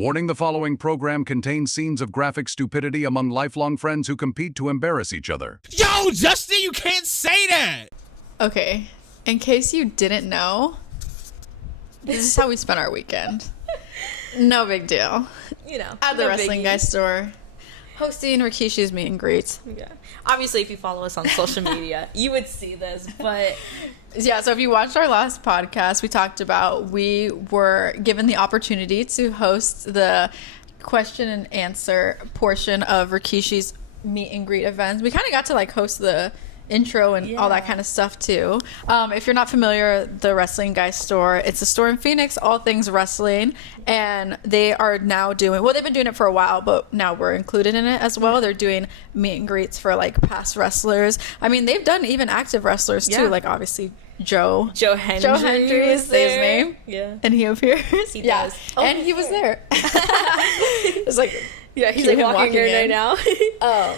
Warning: the following program contains scenes of graphic stupidity among lifelong friends who compete to embarrass each other. Yo, Justin, you can't say that! Okay, in case you didn't know, this is how we spent our weekend. No big deal. You know, At the no Wrestling biggie. Guy store, hosting Rikishi's meet and greets. Yeah. Obviously, if you follow us on social media, you would see this, but... Yeah, so if you watched our last podcast, we talked about we were given the opportunity to host the question and answer portion of Rikishi's meet and greet events. We kind of got to like host the intro and all that kind of stuff too. If you're not familiar, the Wrestling Guy store, it's a store in Phoenix, all things wrestling, and they are now doing, well, they've been doing it for a while, but now we're included in it as well. They're doing meet and greets for like past wrestlers. I mean, they've done even active wrestlers too, like obviously Joe Hendry is his name. Yeah. And he appears. He does. Oh, and he was there. It's like, Yeah, he's like like walking here in. right now.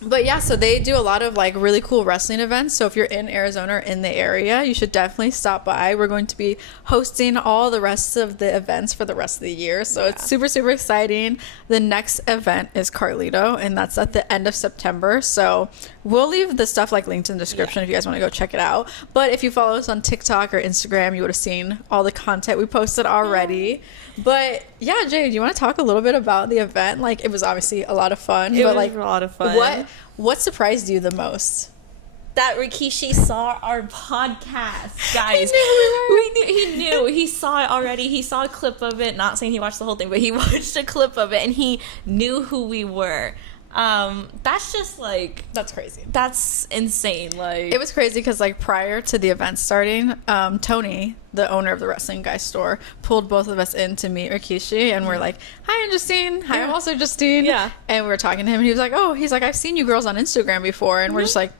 But yeah, so they do a lot of like really cool wrestling events. So if you're in Arizona or in the area, you should definitely stop by. We're going to be hosting all the rest of the events for the rest of the year. So it's super, super exciting. The next event is Carlito, and that's at the end of September. So we'll leave the stuff like linked in the description if you guys want to go check it out. But if you follow us on TikTok or Instagram, you would have seen all the content we posted already. But yeah, Jay, do you want to talk a little bit about the event? Like, it was obviously a lot of fun. It but was like, a lot of fun. What surprised you the most? That Rikishi saw our podcast, guys. He knew. He saw it already. He saw a clip of it. Not saying he watched the whole thing, but he watched a clip of it, and he knew who we were. That's just like, That's crazy. that's insane. Like, It was crazy because like prior to the event starting, Tony, the owner of the Wrestling Guy store, pulled both of us in to meet Rikishi, and we're like, "Hi, I'm Justine. Hi, I'm also Justine." Yeah. And we were talking to him, and he was like, I've seen you girls on Instagram before," and we're just like,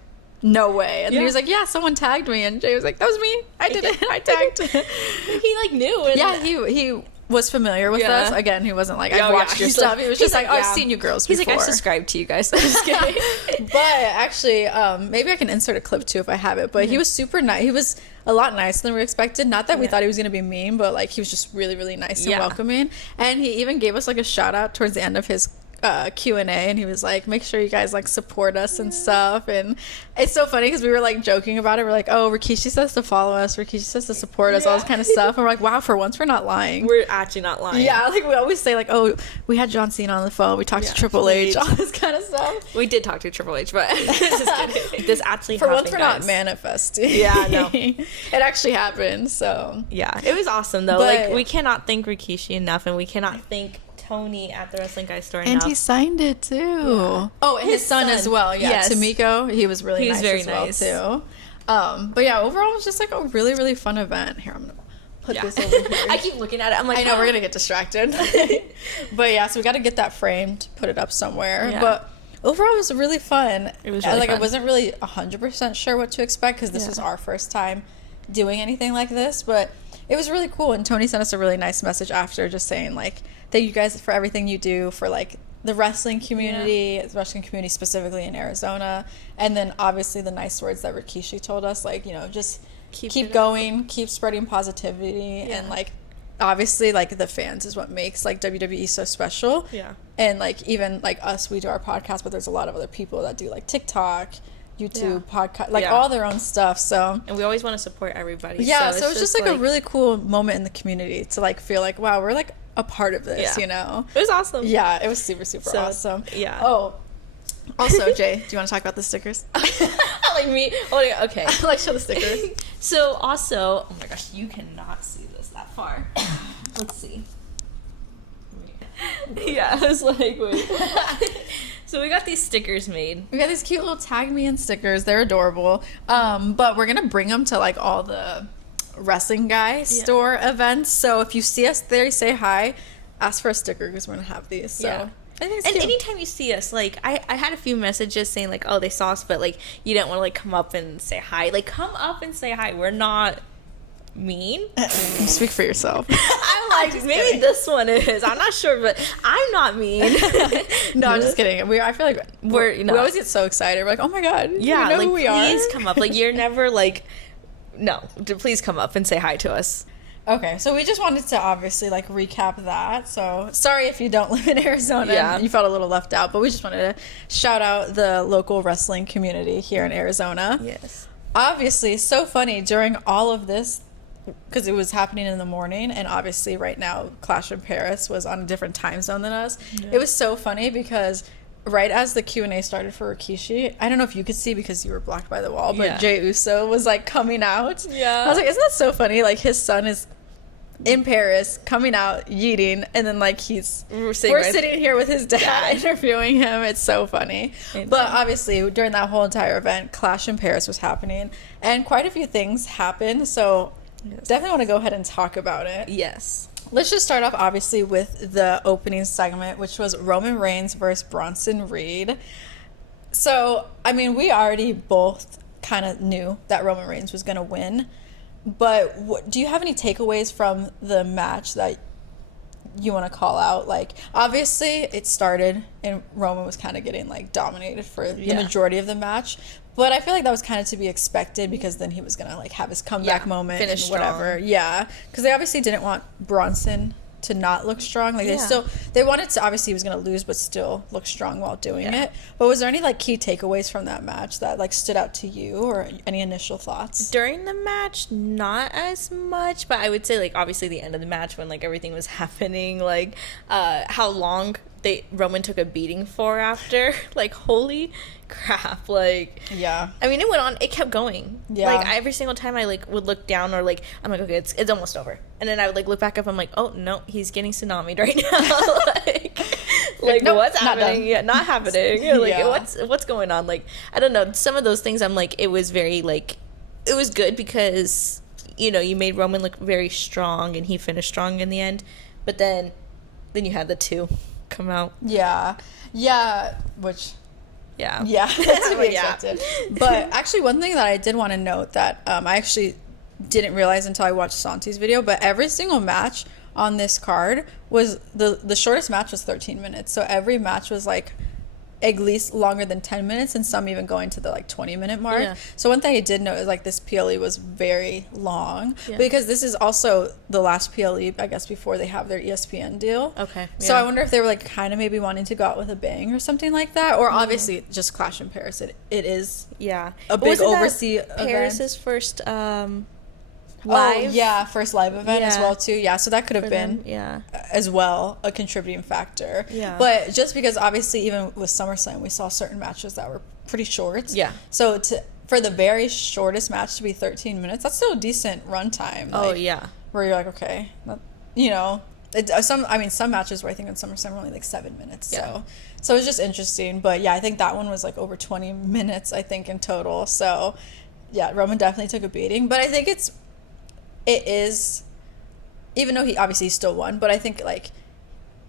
"No way!" And he was like, "Yeah, someone tagged me," and Jay was like, "That was me. I did it. I tagged." he like knew. And Yeah, he was familiar with us. Again, he wasn't like, "I've watched your He's stuff." like- he was he's just like, like, "Oh, I've seen you girls He's before." like, I subscribed to you guys. I'm just kidding. But actually, maybe I can insert a clip too if I have it. But he was super nice. He was a lot nicer than we expected. Not that we thought he was going to be mean, but like he was just really, really nice and welcoming. And he even gave us like a shout out towards the end of his Q&A, and he was like, "Make sure you guys like support us and stuff." And it's so funny because we were like joking about it. We're like, "Oh, Rikishi says to follow us, Rikishi says to support us," all this kind of stuff. And we're like, wow, for once we're not lying. We're actually not lying. Yeah, like we always say like, "Oh, we had John Cena on the phone, we talked to Triple H, all this kind of stuff." We did talk to Triple H, but just kidding. This actually For happened, once we're guys. not manifesting. Yeah, no. It actually happened, so. Yeah, it was awesome though. But- Like, we cannot thank Rikishi enough, and we cannot thank Tony at the Wrestling Guy store And enough. he signed it too. Yeah. Oh, and his son as well. Yeah, Yes. Tamiko, he was really He was nice very as well nice. too. But yeah, overall it was just like a really, really fun event. Here, I'm gonna put this over here. I keep looking at it. I'm like, I know we're gonna get distracted. But yeah, so we got to get that framed, put it up somewhere. Yeah. But overall, it was really fun. It was really like fun. I wasn't really 100% sure what to expect because this was our first time doing anything like this, but it was really cool. And Tony sent us a really nice message after, just saying like, "Thank you guys for everything you do for like the wrestling community, the wrestling community specifically in Arizona." And then obviously the nice words that Rikishi told us, like, you know, just keep going, keep spreading positivity, and like obviously like the fans is what makes like WWE so special. Yeah. And like even like us, we do our podcast, but there's a lot of other people that do like TikTok, YouTube, podcast, like all their own stuff. So and we always want to support everybody. yeah, so so it's just like a really cool moment in the community to like feel like, wow, we're like a part of this, you know? It was awesome. Yeah, it was super, super awesome. Yeah. Oh, also, Jay, do you want to talk about the stickers? Like me. Oh, yeah, okay. Like, show the stickers. So also, oh my gosh, you cannot see this that far. Let's see. Yeah, I was like, wait. So we got these stickers made. We got these cute little tag me in stickers. They're adorable. But we're gonna bring them to like all the Wrestling Guy store events. So if you see us there, say hi, ask for a sticker because we're gonna have these. So I think it's And cute. anytime you see us, like, I had a few messages saying like, oh, they saw us, but like you didn't want to like come up and say hi. Like, come up and say hi. We're not mean. Speak for yourself. I'm like, maybe this one is. I'm not sure, but I'm not mean. No, I'm just kidding. I feel like we always get so excited. We're like, oh my god, Yeah, you know like, who we are. please come up. Like, you're never like, no, please come up and say hi to us. Okay, so we just wanted to obviously like recap that. So sorry if you don't live in Arizona and you felt a little left out, but we just wanted to shout out the local wrestling community here in Arizona. Yes. Obviously, so funny during all of this because it was happening in the morning, and obviously right now Clash in Paris was on a different time zone than us. Yeah. It was so funny because right as the Q&A started for Rikishi, I don't know if you could see because you were blocked by the wall, but Jey Uso was like coming out. Yeah. I was like, isn't that so funny? Like his son is in Paris coming out yeeting, and then like we're sitting here with his dad interviewing him. It's so funny. But obviously during that whole entire event, Clash in Paris was happening, and quite a few things happened, so definitely want to go ahead and talk about it. Yes. Let's just start off obviously with the opening segment, which was Roman Reigns versus Bronson Reed. So I mean, we already both kind of knew that Roman Reigns was going to win. But do you have any takeaways from the match that you want to call out? Like, obviously, it started and Roman was kind of getting, like, dominated for the majority of the match. But I feel like that was kind of to be expected because then he was going to, like, have his comeback moment and whatever. Strong. Yeah. Because they obviously didn't want Bronson to not look strong. Like, they wanted to, obviously he was going to lose, but still look strong while doing it. But was there any, like, key takeaways from that match that, like, stood out to you or any initial thoughts? During the match, not as much, but I would say, like, obviously the end of the match when, like, everything was happening, like, how long Roman took a beating for after. Like, holy crap. Like, yeah. I mean, it went on. It kept going. Yeah. Like, every single time I, like, would look down or, like, I'm like, okay, it's almost over. And then I would, like, look back up. I'm like, oh, no, he's getting tsunami'd right now. like nope, what's happening? Yeah, not happening. Like, what's going on? Like, I don't know. Some of those things, I'm like, it was very, like, it was good because, you know, you made Roman look very strong and he finished strong in the end. But then you had the two come out. Yeah, which... Yeah, that's to be expected. But actually, one thing that I did want to note that I actually didn't realize until I watched Santi's video, but every single match on this card was the shortest match was 13 minutes. So every match was like at least longer than 10 minutes, and some even going to the like 20-minute mark. Yeah. So one thing I did note is like this PLE was very long because this is also the last PLE, I guess, before they have their ESPN deal. Okay. Yeah. So I wonder if they were like kind of maybe wanting to go out with a bang or something like that, or obviously just Clash in Paris. It is a big overseas event. Paris's first live? Oh, yeah, first live event as well, too. Yeah, so that could have been, as well, a contributing factor. Yeah. But just because, obviously, even with SummerSlam, we saw certain matches that were pretty short. Yeah. So for the very shortest match to be 13 minutes, that's still a decent runtime. Oh, yeah. Where you're like, okay, you know, some matches where I think in SummerSlam were only like 7 minutes. Yeah. So it's just interesting. But, yeah, I think that one was like over 20 minutes, I think, in total. So, yeah, Roman definitely took a beating. But I think it is, even though he obviously still won, but I think like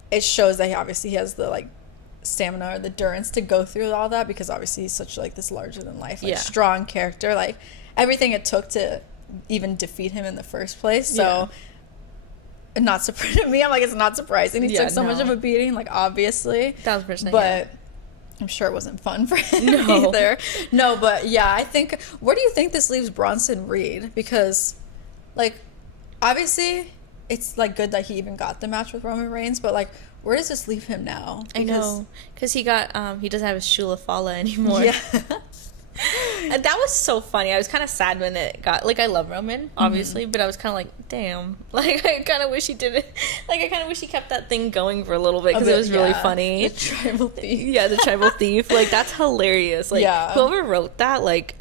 it shows that he has the like stamina or the endurance to go through all that, because obviously he's such like this larger than life, like strong character, like everything it took to even defeat him in the first place. So not surprising me. I'm like, it's not surprising he took so much of a beating, like obviously 1000%, but I'm sure it wasn't fun for him either. No, but yeah, I think, where do you think this leaves Bronson Reed? Because like, obviously, it's, like, good that he even got the match with Roman Reigns, but, like, where does this leave him now? I know. Because he doesn't have his Shula Fala anymore. Yeah. And that was so funny. I was kind of sad when it got, like, I love Roman, obviously, but I was kind of like, damn. Like, I kind of wish he did it. Like, I kind of wish he kept that thing going for a little bit, because it was really funny. The tribal thief. Yeah, the tribal thief. Like, that's hilarious. Like, whoever wrote that, like,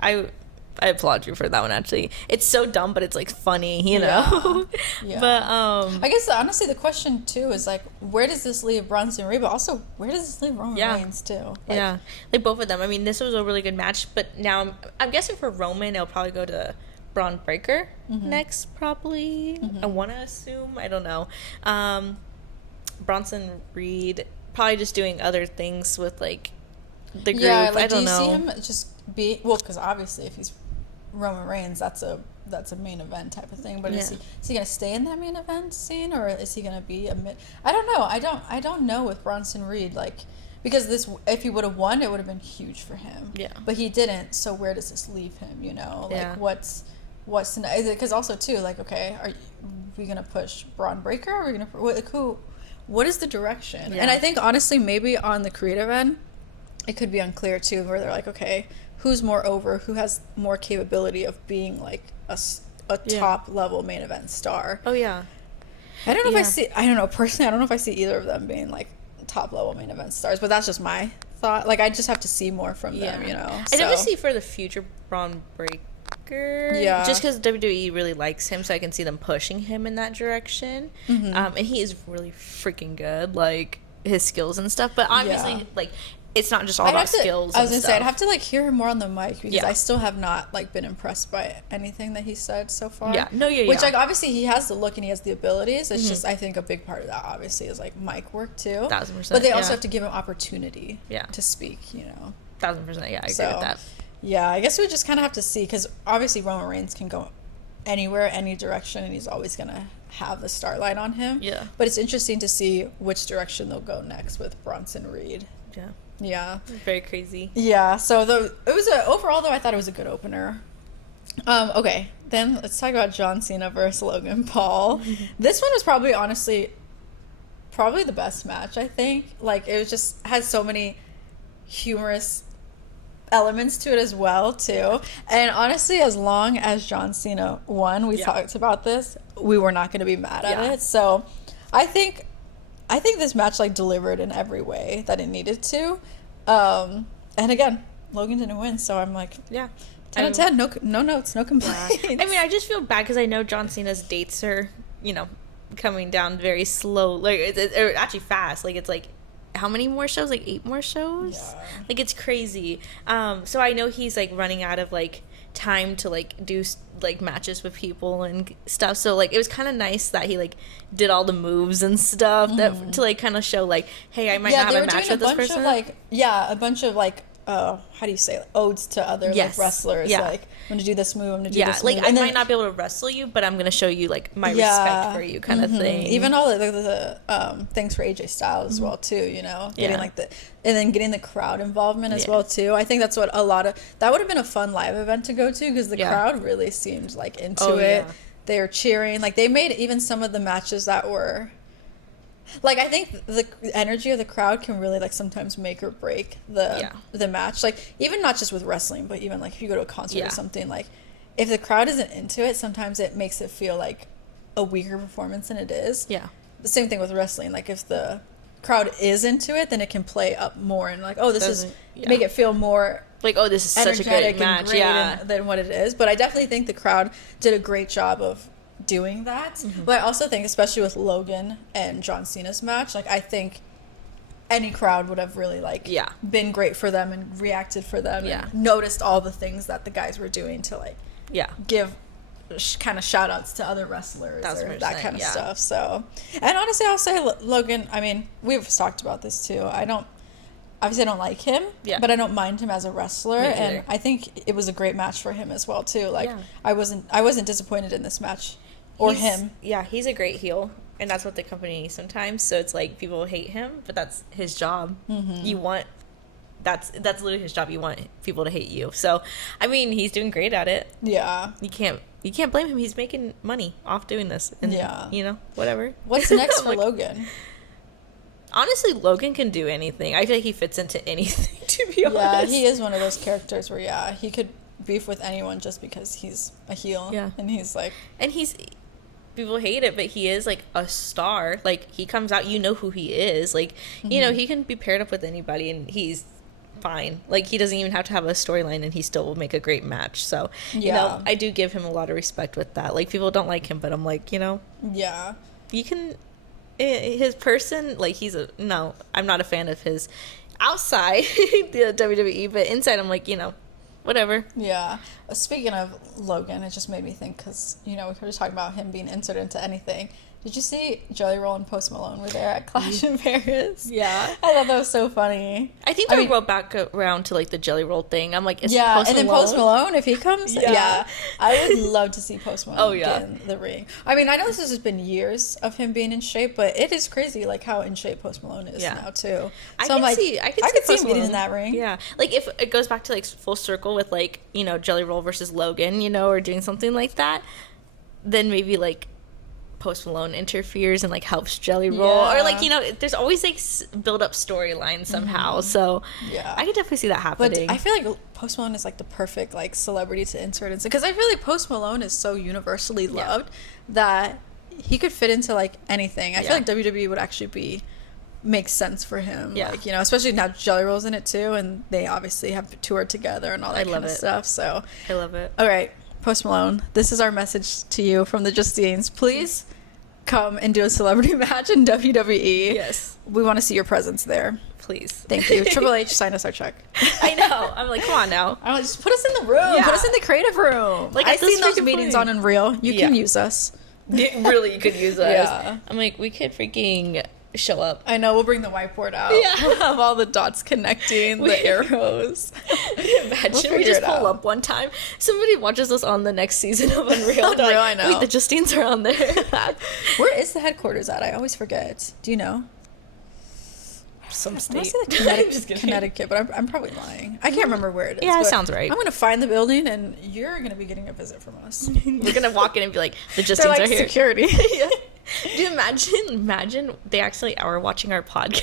I applaud you for that one, actually. It's so dumb, but it's, like, funny, you know? Yeah. But, I guess, honestly, the question, too, is, like, where does this leave Bronson Reed? But also, where does this leave Roman Reigns, too? Like, like, both of them. I mean, this was a really good match, but now I'm guessing for Roman, it'll probably go to Braun Breaker next, probably. I want to assume. I don't know. Bronson Reed, probably just doing other things with, like, the group. Yeah, like, I don't know. Do you see him just be... Well, because obviously, if he's Roman Reigns, that's a main event type of thing. But is he gonna stay in that main event scene, or is he gonna be a mid? I don't know. I don't know with Bronson Reed, like, because if he would have won, it would have been huge for him. Yeah. But he didn't. So where does this leave him? You know, like what's because also too, like, okay, we gonna push Braun Breaker? Or are we gonna what is the direction? Yeah. And I think honestly, maybe on the creative end, it could be unclear too, where they're like, okay, who's more over? Who has more capability of being like a top level main event star? Oh yeah. I don't know if I don't know personally. I don't know if I see either of them being like top level main event stars, but that's just my thought. Like I just have to see more from them, you know. I definitely see for the future Braun Breaker. Yeah. Just because WWE really likes him, so I can see them pushing him in that direction. And he is really freaking good, like his skills and stuff. But obviously, like it's not just all about skills. I was gonna say I'd have to like hear him more on the mic because Yeah. I still have not like been impressed by anything that he said so far. Yeah. No, yeah, Which yeah. like obviously he has the look and he has the abilities. It's just I think a big part of that obviously is like mic work too. 1000%. But they also have to give him opportunity. Yeah. To speak, you know. 1000%. Yeah, I agree So, with that. Yeah, I guess we just kind of have to see because obviously Roman Reigns can go anywhere, any direction, and he's always gonna have the starlight on him. Yeah. But it's interesting to see which direction they'll go next with Bronson Reed. Yeah. Yeah. Very crazy. Yeah. So overall though I thought it was a good opener. Okay, then let's talk about John Cena versus Logan Paul. This one was probably honestly the best match, I think. Like it was just had so many humorous elements to it as well too. And honestly, as long as John Cena won, we talked about this, we were not going to be mad at it. So I think this match like delivered in every way that it needed to. And again, Logan didn't win, so I'm like 10 out of 10, no notes, no complaints. I mean, I just feel bad because I know John Cena's dates are, coming down very slow, like or actually fast. Like it's like how many more shows? Like 8 more shows? Yeah. Like it's crazy. So I know he's like running out of like time to like do like matches with people and stuff. So like it was kind of nice that he like did all the moves and stuff that to like kind of show like, hey, I might not have a match with this person. A bunch of like how do you say it? Odes to other like wrestlers. Yeah. Like I'm gonna do this move. I'm gonna do this like move. I might not be able to wrestle you, but I'm gonna show you like my respect for you, kind of thing. Even all the things for AJ Styles as well too. You know, getting and then getting the crowd involvement as well too. I think that's what that would have been a fun live event to go to because the crowd really seemed like into it. Yeah. They were cheering. Like they made even some of the matches that were. Like, I think the energy of the crowd can really, like, sometimes make or break the match. Like, even not just with wrestling, but even, like, if you go to a concert or something, like, if the crowd isn't into it, sometimes it makes it feel like a weaker performance than it is. Yeah. The same thing with wrestling. Like, if the crowd is into it, then it can play up more and, like, make it feel more... Like, oh, this is such a good match. Than what it is. But I definitely think the crowd did a great job of doing that. But I also think, especially with Logan and John Cena's match, like I think any crowd would have really like been great for them and reacted for them and noticed all the things that the guys were doing to like give kind of shout outs to other wrestlers or that kind of stuff. So, and honestly I'll say Logan, I mean we've talked about this too, I don't like him, but I don't mind him as a wrestler, and I think it was a great match for him as well too. Like I wasn't disappointed in this match. Him. Yeah, he's a great heel, and that's what the company needs sometimes. So it's like people hate him, but that's his job. That's literally his job. You want people to hate you. So, I mean, he's doing great at it. Yeah. You can't blame him. He's making money off doing this. And, whatever. What's next for Logan? Honestly, Logan can do anything. I feel like he fits into anything, to be honest. Yeah, he is one of those characters where, he could beef with anyone just because he's a heel. Yeah. And he's like... And people hate it, but he is like a star. Like he comes out, you know who he is. Like he can be paired up with anybody and he's fine. Like he doesn't even have to have a storyline and he still will make a great match. So I do give him a lot of respect with that. Like people don't like him, but I'm like, you can his person, like I'm not a fan of his outside the WWE, but inside I'm like, whatever. Yeah. Speaking of Logan, it just made me think because, we were just talking about him being inserted into anything. Did you see Jelly Roll and Post Malone were there at Clash in Paris? Yeah. I thought that was so funny. I think they'll go back around to like the Jelly Roll thing. I'm like, Post Malone, if he comes, I would love to see Post Malone get in the ring. I mean, I know this has been years of him being in shape, but it is crazy like how in shape Post Malone is now too. So I could see him getting in that ring. Yeah. Like if it goes back to like full circle with like, Jelly Roll versus Logan, or doing something like that, then maybe like Post Malone interferes and like helps Jelly Roll, or like, you know, there's always like build up storyline somehow. So Yeah. I could definitely see that happening. But I feel like Post Malone is like the perfect like celebrity to insert into, because I feel like Post Malone is so universally loved that he could fit into like anything. I feel like WWE would actually makes sense for him. Yeah. Like, you know, especially now Jelly Roll's in it too, and they obviously have toured together and all that kind of stuff. So I love it. All right, Post Malone, this is our message to you from the Justines. Please come and do a celebrity match in WWE. Yes. We want to see your presence there. Please. Thank you. Triple H, sign us our check. I know. I'm like, come on now. I don't know, just put us in the room. Yeah. Put us in the creative room. Like, I've at this seen those freaking meetings point. on Unreal. You can use us. Really, you could use us. Yeah. I'm like, we could freaking show up. I know, we'll bring the whiteboard out. Yeah. We'll have all the dots connecting, the arrows. Imagine We'll we just figure it pull out. up one time. Somebody watches us on the next season of Unreal. They're Unreal, like, I know. Wait, the Justines are on there. Where is the headquarters at? I always forget. Do you know? Some I want state. to say like Just kidding. Connecticut, but I'm probably lying. I can't remember where it is. Yeah, it but sounds right. I'm going to find the building, and you're going to be getting a visit from us. We're gonna walk in and be like, the Justines They're like are here. security. Yeah. Do you imagine they actually are watching our podcast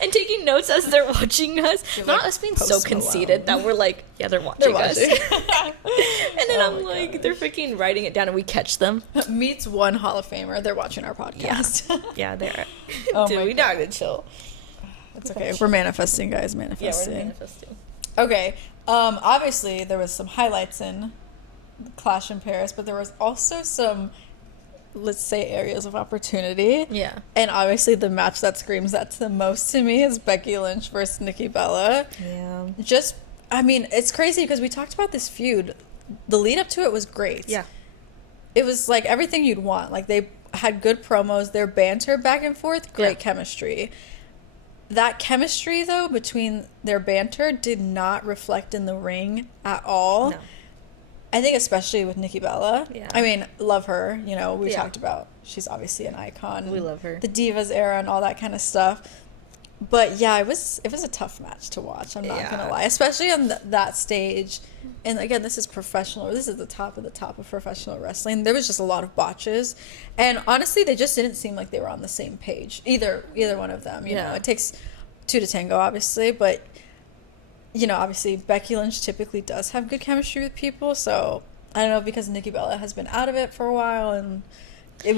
and taking notes as they're watching us? You're Not like, us being Post so conceited Malone. that we're like, yeah, they're watching, us. watching. And then Oh I'm my like, gosh. they're freaking writing it down and we catch them. Meets one Hall of Famer. They're watching our podcast. Yeah, they're. Oh Dude, my we not gonna chill. It's okay. We're manifesting, guys. Yeah, we're Manifesting. manifesting. Okay. Obviously, there was some highlights in Clash in Paris, but there was also some, let's say, areas of opportunity. Yeah. And obviously, the match that screams that the most to me is Becky Lynch versus Nikki Bella. Yeah. Just, I mean, it's crazy because we talked about this feud. The lead up to it was great. Yeah. It was like everything you'd want. Like, they had good promos, their banter back and forth, great Yeah. chemistry. That chemistry, though, between their banter did not reflect in the ring at all. No. I think especially with Nikki Bella. Yeah. I mean, love her. You know, we Yeah. talked about she's obviously an icon. We love her. The Divas era and all that kind of stuff. But yeah, it was a tough match to watch. I'm not Yeah. gonna lie, especially on that stage. And again, this is professional. This is the top of professional wrestling. There was just a lot of botches, and honestly, they just didn't seem like they were on the same page. Either one of them. You know, it takes two to tango, obviously, but you know, obviously Becky Lynch typically does have good chemistry with people. So I don't know, because Nikki Bella has been out of it for a while, and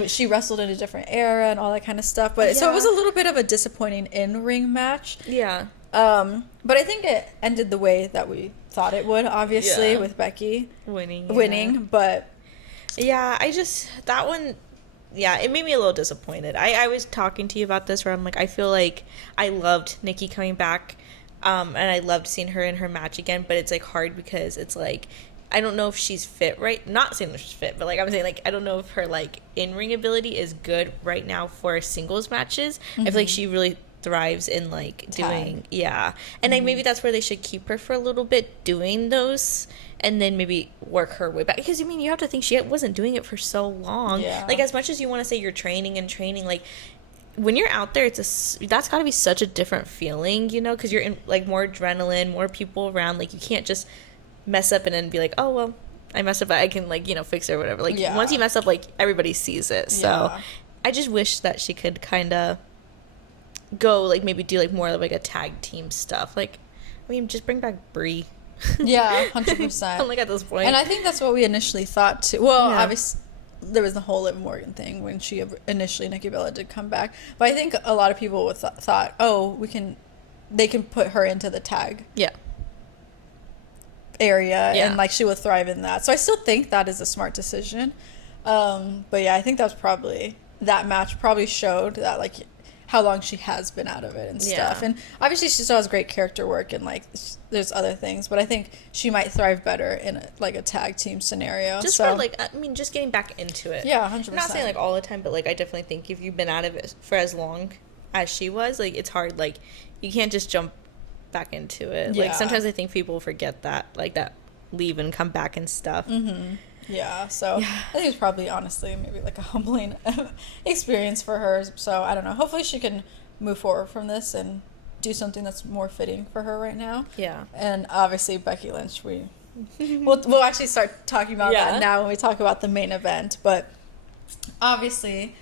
she wrestled in a different era and all that kind of stuff. But so it was a little bit of a disappointing in-ring match. Yeah. But I think it ended the way that we thought it would, obviously, Yeah. with Becky Winning. But Yeah, that one, yeah, it made me a little disappointed. I was talking to you about this where I'm like, I feel like I loved Nikki coming back, and I loved seeing her in her match again, but it's like hard because it's like, I don't know if she's fit not saying that she's fit, but like I'm saying, like, I don't know if her like in-ring ability is good right now for singles matches. I feel like she really thrives in like doing and like maybe that's where they should keep her for a little bit doing those, and then maybe work her way back, because I mean, you have to think she wasn't doing it for so long. Like, as much as you want to say you're training, like when you're out there, that's got to be such a different feeling, you know, because you're in like more adrenaline, more people around. Like, you can't just mess up and then be like, oh well, I messed up, but I can, like, you know, fix it or whatever. Like, once you mess up, like, everybody sees it. So I just wish that she could kind of go, like, maybe do like more of like a tag team stuff. Like, I mean, just bring back Brie. yeah, 100%. I'm like, at this point, And I think that's what we initially thought too. Well, Yeah. obviously, there was the whole Liv Morgan thing when she initially, Nikki Bella did come back. But I think a lot of people would thought, oh, they can put her into the tag area, and like she would thrive in that. So I still think that is a smart decision. But yeah, I think that match probably showed that, like, how long she has been out of it and stuff. And obviously she still has great character work, and like there's other things, but I think she might thrive better in a tag team scenario. just for like, I mean, just getting back into it. Yeah, 100%. I'm not saying like all the time, but like I definitely think if you've been out of it for as long as she was, like, it's hard. Like, you can't just jump back into it. Like, sometimes I think people forget that, like, that leave and come back and stuff. Yeah, so I think it's probably, honestly, maybe like a humbling experience for her. So I don't know. Hopefully she can move forward from this and do something that's more fitting for her right now. Yeah. And obviously Becky Lynch, we'll actually start talking about that now when we talk about the main event. But obviously,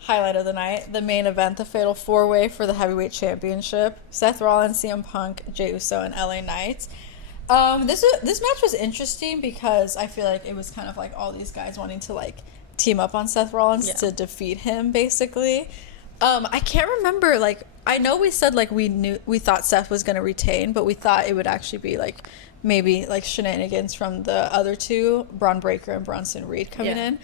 highlight of the night, the main event, the Fatal 4-Way for the Heavyweight Championship. Seth Rollins, CM Punk, Jey Uso, and LA Knight. This match was interesting because I feel like it was kind of like all these guys wanting to like team up on Seth Rollins to defeat him, basically. I can't remember, like, I know we said like we thought Seth was going to retain, but we thought it would actually be like maybe like shenanigans from the other two, Braun Breaker and Bronson Reed coming in.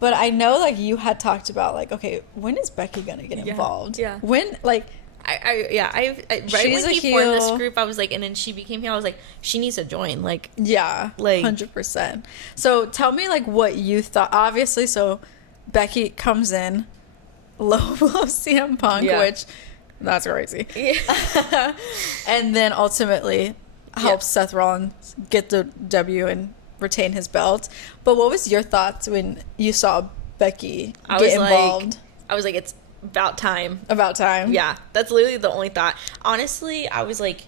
But I know like you had talked about like, okay, when is Becky going to get involved? Yeah. When, like, right she's when a he formed this heel. group, I was like, and then she became here, I was like, she needs to join. Like, yeah, like 100%. So tell me like what you thought. Obviously, so Becky comes in, low blow CM Punk, which that's crazy. Yeah. And then ultimately helps Seth Rollins get the W and retain his belt. But what was your thoughts when you saw Becky get involved? I was like, it's about time. About time. Yeah, that's literally the only thought. Honestly, I was like,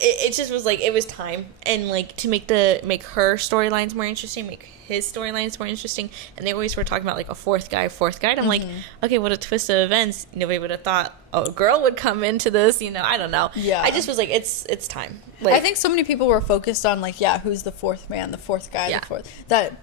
it just was like, it was time. And like to make her storylines more interesting, make his storylines more interesting. And they always were talking about like a fourth guy. And I'm like, okay, what a twist of events. Nobody would have thought a girl would come into this, I don't know. Yeah. I just was like, it's time. Like, I think so many people were focused on like, who's the fourth man, the fourth guy, the fourth, that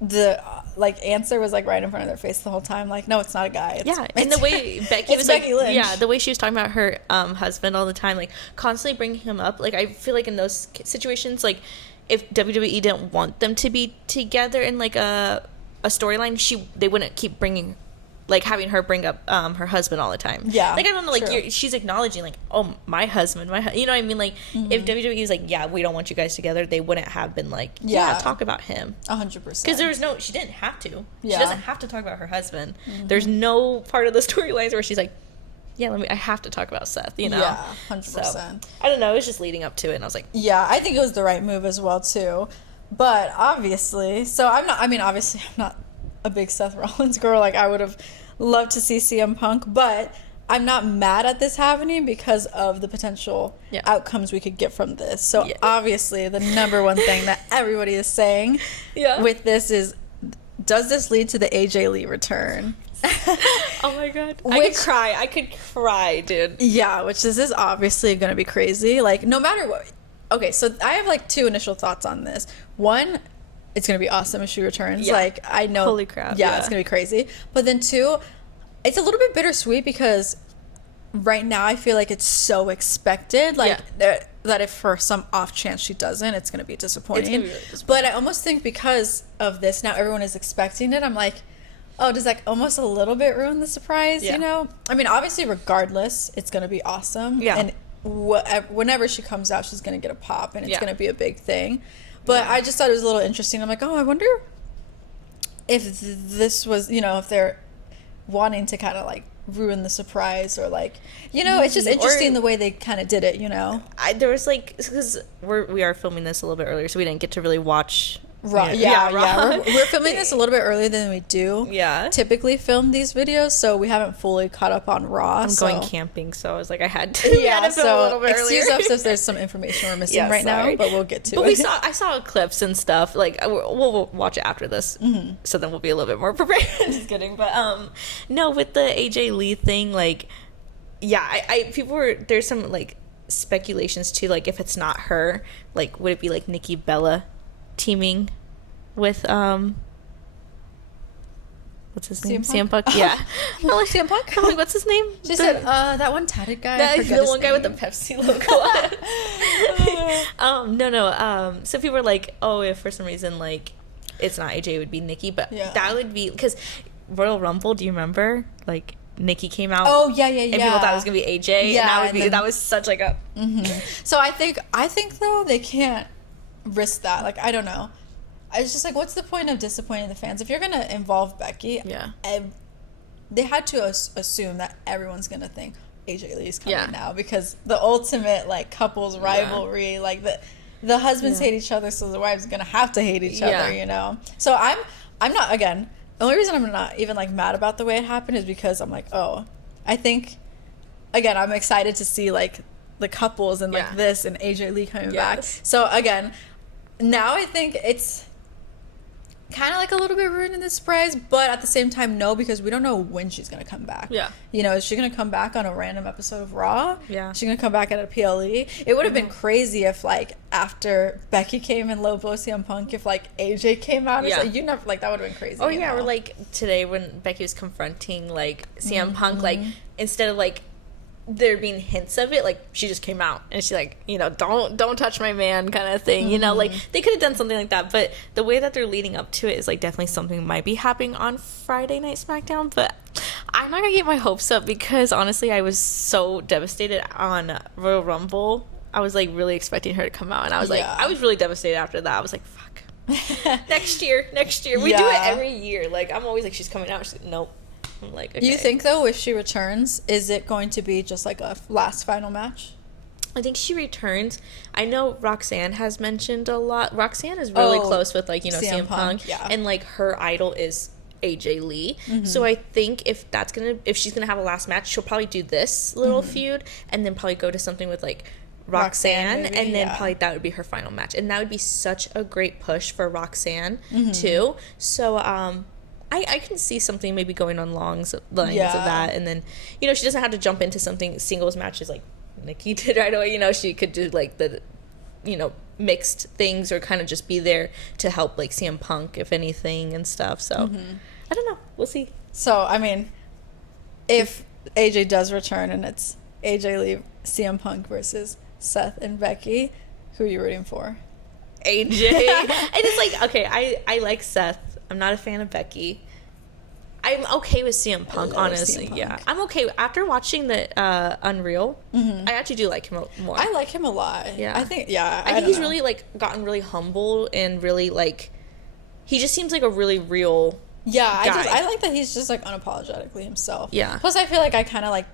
the like answer was like right in front of their face the whole time. Like, no, it's not a guy. And the way Becky was Becky like, Lynch. the way she was talking about her husband all the time, like constantly bringing him up. Like, I feel like in those situations, like if WWE didn't want them to be together in like a storyline, they wouldn't keep bringing. Like having her bring up her husband all the time. Yeah. Like, I don't know, like she's acknowledging like, oh, my husband, you know what I mean? Like if WWE was like, yeah, we don't want you guys together, they wouldn't have been like, talk about him. 100%. Because she didn't have to. Yeah. She doesn't have to talk about her husband. There's no part of the storylines where she's like, I have to talk about Seth, Yeah, 100%. So, I don't know, it was just leading up to it and I was like, yeah, I think it was the right move as well too. But obviously, obviously I'm not a big Seth Rollins girl. Like, I would have loved to see CM Punk, but I'm not mad at this happening because of the potential outcomes we could get from this. So obviously the number one thing that everybody is saying with this is, does this lead to the AJ Lee return? Oh my god. I could cry, dude. Yeah, which this is obviously going to be crazy. Like, no matter what. Okay, so I have like two initial thoughts on this. One, it's going to be awesome if she returns. Yeah. Like, I know. Holy crap. Yeah, it's going to be crazy. But then two, it's a little bit bittersweet because right now I feel like it's so expected. Like, that if for some off chance she doesn't, it's going to be disappointing. It's going to be really disappointing. But I almost think because of this, now everyone is expecting it. I'm like, oh, does that almost a little bit ruin the surprise, you know? I mean, obviously, regardless, it's going to be awesome. Yeah. And whenever she comes out, she's going to get a pop, and it's going to be a big thing. But I just thought it was a little interesting. I'm like, oh, I wonder if this was, if they're wanting to kind of like ruin the surprise or like, it's just interesting the way they kind of did it, there was like, because we are filming this a little bit earlier, so we didn't get to really watch Raw. We're filming this a little bit earlier than we do typically film these videos, so we haven't fully caught up on Raw. I'm going camping, so I was like, I had to film a little bit earlier. Excuse us if there's some information we're missing now, but we'll get to it. But I saw clips and stuff. Like, we'll watch it after this, so then we'll be a little bit more prepared. Just kidding. But no, with the AJ Lee thing, like, there's some like speculations too. Like, if it's not her, like, would it be like Nikki Bella teaming with what's his name? CM Punk? Yeah. I'm like, CM Punk? I'm like, what's his name? She said, that one tatted guy. That the one guy with the Pepsi logo on. No. So people were like, oh, if for some reason, like, it's not AJ, it would be Nikki. But that would be, because Royal Rumble, do you remember? Like, Nikki came out. Oh, yeah. And people thought it was going to be AJ. Yeah. And that was such like a... So I think, though, they can't risk that. Like, I don't know. It's just like, what's the point of disappointing the fans? If you're going to involve Becky, they had to assume that everyone's going to think AJ Lee's coming now, because the ultimate, like, couples rivalry, like, the husbands hate each other, so the wives are going to have to hate each other, So I'm not, again, the only reason I'm not even, like, mad about the way it happened is because I'm like, oh, I think, again, I'm excited to see, like, the couples and, like, this and AJ Lee coming back. So, again, now I think it's kind of like a little bit ruining the surprise, but at the same time, no, because we don't know when she's going to come back. Yeah. You know, is she going to come back on a random episode of Raw? Yeah. Is she going to come back at a PLE? It would have been crazy if, like, after Becky came and low blow CM Punk, if, like, AJ came out. Yeah. You never, like, that would have been crazy. Oh, you yeah, know? or, like, today when Becky was confronting, like, CM Punk, like, instead of, like, there being hints of it, like, she just came out and she's like, you know, don't touch my man kind of thing, you know, like, they could have done something like that, but the way that they're leading up to it is, like, definitely something that might be happening on Friday Night SmackDown, but I'm not gonna get my hopes up because, honestly, I was so devastated on Royal Rumble. I was, like, really expecting her to come out, and I was, like, I was really devastated after that. I was like, fuck. Next year. We do it every year. Like, I'm always like, she's coming out. She's like, nope. I'm like, okay. You think, though, if she returns, is it going to be just like a last final match? I think she returns. I know Roxanne has mentioned a lot. Roxanne is really close with, like, you know, CM Punk. Yeah. And, like, her idol is AJ Lee. So I think if she's gonna have a last match, she'll probably do this little feud and then probably go to something with, like, Roxanne maybe, and then probably that would be her final match. And that would be such a great push for Roxanne, too. So, I can see something maybe going on lines of that, and then, you know, she doesn't have to jump into something singles matches like Nikki did right away. You know, she could do like the, you know, mixed things, or kind of just be there to help, like, CM Punk if anything and stuff. So I don't know, we'll see. So I mean, if AJ does return and it's AJ Lee, CM Punk versus Seth and Becky, who are you rooting for? AJ. And it's like, okay, I like Seth. I'm not a fan of Becky. I'm okay with CM Punk, honestly. Yeah, I'm okay after watching the Unreal. I actually do like him more. I like him a lot. Yeah, I think he's really, like, gotten really humble and really, like, he just seems like a really real guy. I like that he's just, like, unapologetically himself. Yeah. Plus, I feel like I kind of like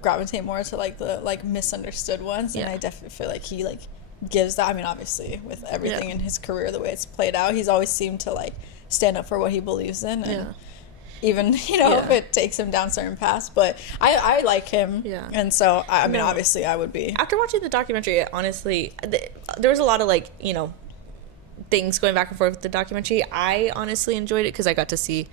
gravitate more to, like, the, like, misunderstood ones, and I definitely feel like he, like, gives that. I mean, obviously, with everything in his career, the way it's played out, he's always seemed to, like, stand up for what he believes in, and even, you know, if it takes him down certain paths. But I like him, and so I mean, obviously, I would be. After watching the documentary, honestly, there was a lot of, like, you know, things going back and forth with the documentary. I honestly enjoyed it because I got to see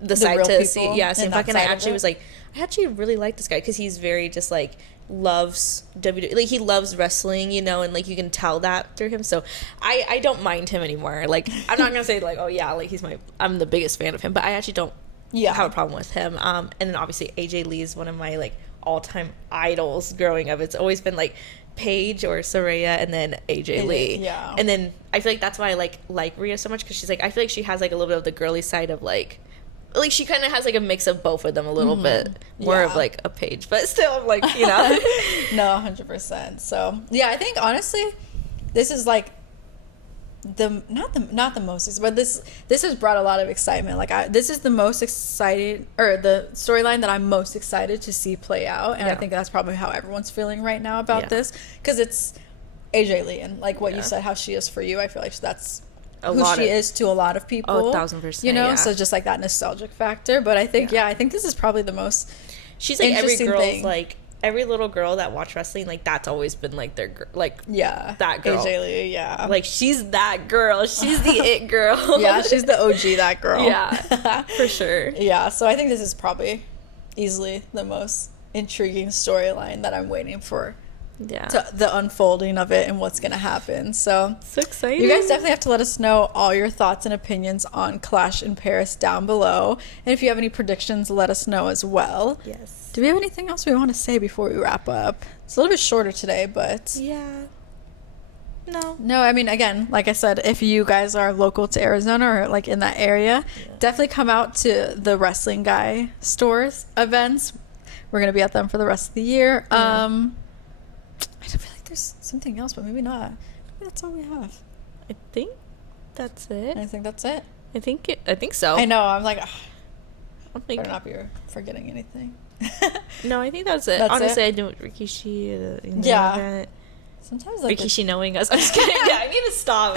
the side to see, CM Punk, and I actually was like, I actually really like this guy because he's very just, like, loves WWE, like, he loves wrestling, you know, and, like, you can tell that through him. So I don't mind him anymore. Like, I'm not gonna say, like, oh yeah, like, I'm the biggest fan of him, but I actually don't have a problem with him. And then obviously AJ Lee is one of my, like, all-time idols growing up. It's always been, like, Paige or Saraya and then AJ Lee. And then I feel like that's why I like Rhea so much, because she's, like, I feel like she has, like, a little bit of the girly side of, like, she kind of has, like, a mix of both of them a little bit more of, like, a Paige, but still, I'm like, you know. No, 100%. So yeah, I think honestly this is, like, not the most, but this has brought a lot of excitement. Like, this is the most excited, or the storyline that I'm most excited to see play out, and I think that's probably how everyone's feeling right now about this, because it's AJ Lee, and, like, what you said, how she is for you. I feel like that's who she is to a lot of people. Oh, 1,000%. You know, so just, like, that nostalgic factor. But I think, I think this is probably the most. She's, like, every girl's like, every little girl that watched wrestling, like, that's always been, like, their, like, that girl. AJ Lee, like, she's that girl. She's the it girl. Yeah, she's the OG that girl. Yeah, for sure. Yeah, so I think this is probably easily the most intriguing storyline that I'm waiting for. To the unfolding of it and what's gonna happen. So exciting. You guys definitely have to let us know all your thoughts and opinions on Clash in Paris down below, and if you have any predictions, let us know as well. Yes. Do we have anything else we want to say before we wrap up? It's a little bit shorter today, but no, I mean, again, like I said, if you guys are local to Arizona or, like, in that area, definitely come out to the Wrestling Guy stores events. We're gonna be at them for the rest of the year. I feel like there's something else, but maybe not. Maybe that's all we have. I think that's it. I think that's it. I think so. I know. I'm like, I'm better not be forgetting anything. No, I think that's it. Honestly, I do Rikishi. Sometimes, like, Rikishi knowing us. I'm just kidding. I need to stop.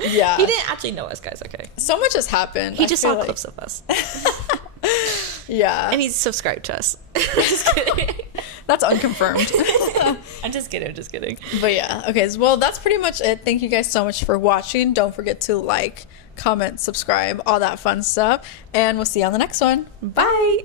Yeah. He didn't actually know us, guys. Okay. So much has happened. He just saw clips of us. Yeah. And he's subscribed to us. Just kidding. That's unconfirmed. I'm just kidding. But yeah. Okay. Well, that's pretty much it. Thank you guys so much for watching. Don't forget to like, comment, subscribe, all that fun stuff. And we'll see you on the next one. Bye.